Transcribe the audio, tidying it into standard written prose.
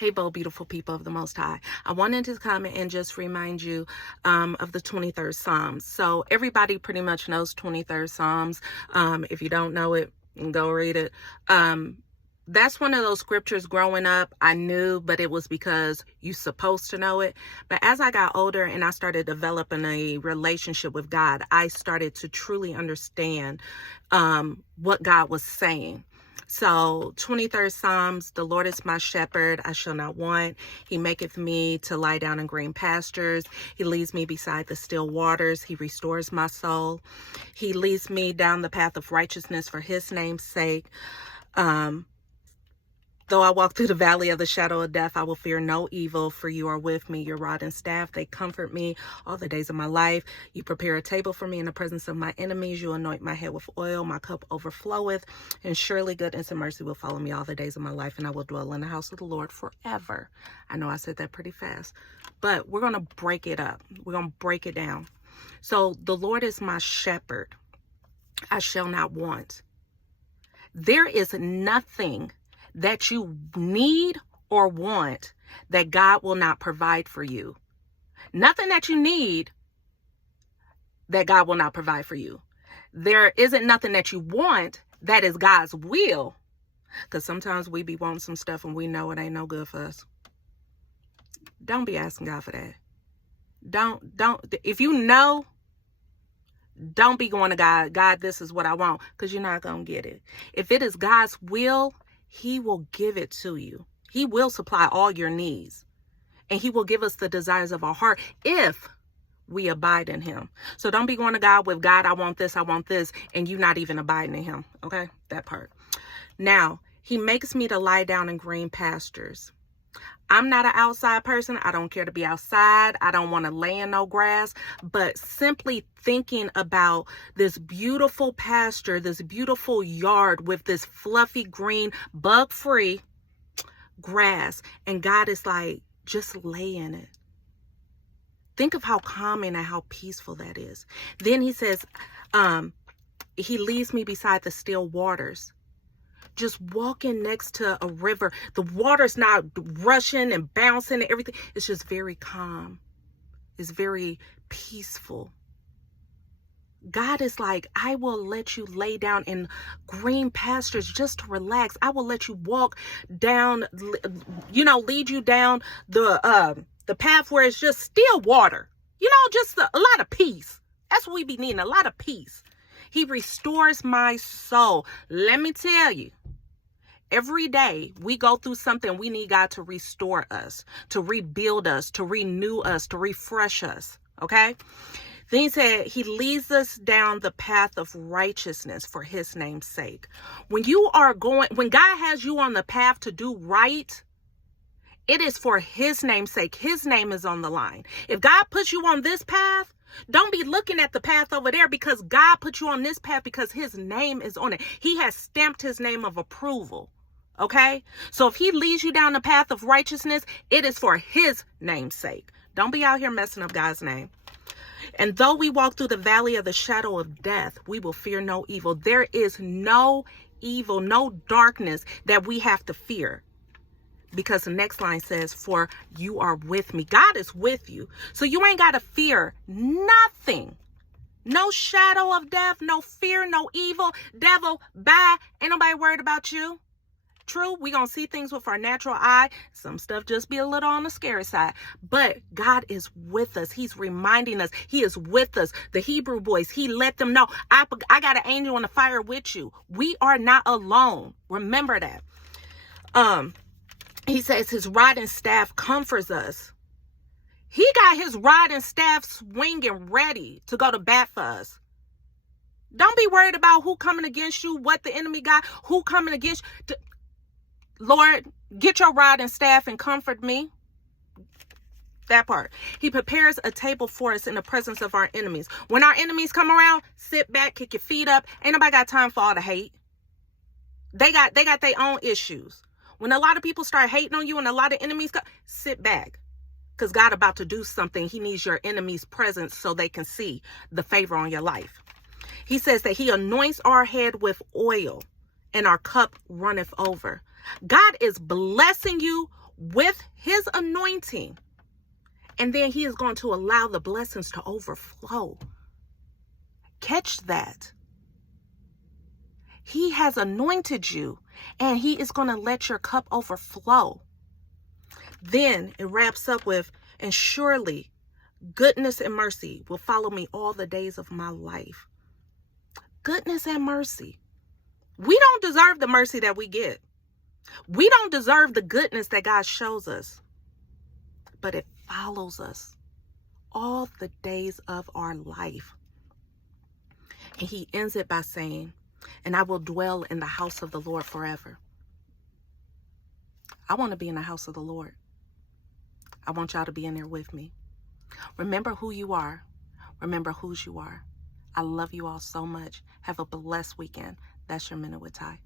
Hey, bold, beautiful people of the Most High. I wanted to come and just remind you of the 23rd Psalms. So everybody pretty much knows 23rd Psalms. If you don't know it, go read it. That's one of those scriptures growing up I knew, but it was because you're supposed to know it. But as I got older and I started developing a relationship with God, I started to truly understand what God was saying. So 23rd Psalms, the Lord is my shepherd, I shall not want. He maketh me to lie down in green pastures. He leads me beside the still waters. He restores my soul. He leads me down the path of righteousness for his name's sake. Though I walk through the valley of the shadow of death, I will fear no evil, for you are with me. Your rod and staff, they comfort me all the days of my life. You prepare a table for me in the presence of my enemies. You anoint my head with oil. My cup overfloweth. And surely goodness and mercy will follow me all the days of my life, and I will dwell in the house of the Lord forever. I know I said that pretty fast, but we're going to break it up. We're going to break it down. So the Lord is my shepherd. I shall not want. There is nothing that you need or want that God will not provide for you. Nothing that you need that God will not provide for you. There isn't nothing that you want that is God's will. Because sometimes we be wanting some stuff and we know it ain't no good for us. Don't be asking God for that. If you know, don't be going to God, God, this is what I want, because you're not going to get it. If it is God's will, he will give it to you. He will supply all your needs. And he will give us the desires of our heart if we abide in him. So don't be going to God with, God, I want this, and you not even abiding in him. Okay, that part. Now, he makes me to lie down in green pastures. I'm not an outside person. I don't care to be outside. I don't want to lay in no grass. But simply thinking about this beautiful pasture, this beautiful yard with this fluffy green, bug-free grass. And God is like, just lay in it. Think of how calming and how peaceful that is. Then he says, he leads me beside the still waters. Just walking next to a river, the water's not rushing and bouncing and everything. It's just very calm. It's very peaceful. God is like, I will let you lay down in green pastures just to relax. I will let you walk down, lead you down the path where it's just still water. Just a lot of peace. That's what we be needing, a lot of peace. He restores my soul. Let me tell you, every day we go through something, we need God to restore us, to rebuild us, to renew us, to refresh us. Okay? Then he said, he leads us down the path of righteousness for his name's sake. When God has you on the path to do right, it is for his name's sake. His name is on the line. If God puts you on this path, don't be looking at the path over there, because God put you on this path because his name is on it. He has stamped his name of approval. Okay? So if he leads you down the path of righteousness, it is for his name's sake. Don't be out here messing up God's name. And though we walk through the valley of the shadow of death, we will fear no evil. There is no evil, no darkness that we have to fear. Because the next line says, for you are with me. God is with you. So you ain't got to fear nothing. No shadow of death, no fear, no evil. Devil, bye. Ain't nobody worried about you. True, we going to see things with our natural eye. Some stuff just be a little on the scary side. But God is with us. He's reminding us. He is with us. The Hebrew boys, he let them know, I got an angel in the fire with you. We are not alone. Remember that. He says his rod and staff comforts us. He got his rod and staff swinging ready to go to bat for us. Don't be worried about who coming against you, what the enemy got, who coming against you. Lord, get your rod and staff and comfort me. That part. He prepares a table for us in the presence of our enemies. When our enemies come around, sit back, kick your feet up. Ain't nobody got time for all the hate. They got their own issues. When a lot of people start hating on you and a lot of enemies come, sit back. Because God about to do something. He needs your enemies' presence so they can see the favor on your life. He says that he anoints our head with oil and our cup runneth over. God is blessing you with his anointing. And then he is going to allow the blessings to overflow. Catch that. He has anointed you, and he is going to let your cup overflow. Then it wraps up with, and surely goodness and mercy will follow me all the days of my life. Goodness and mercy. We don't deserve the mercy that we get. We don't deserve the goodness that God shows us. But it follows us all the days of our life. And he ends it by saying, and I will dwell in the house of the Lord forever. I want to be in the house of the Lord. I want y'all to be in there with me. Remember who you are. Remember whose you are. I love you all so much. Have a blessed weekend. That's your Minute with Ty.